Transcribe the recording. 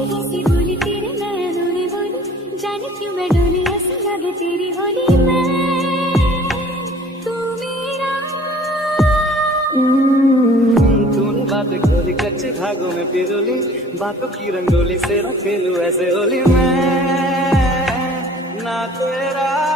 हंसी हंसी बोली तेरे नैनों ने बोली, जाने क्यों मैं डोली ऐसा लगे तेरी होली में तू मेरा। तूने बात खोली कच्चे धागों में पिरोली, बातों की रंगोली से न खेलूं ऐसे होली मैं ना तेरा।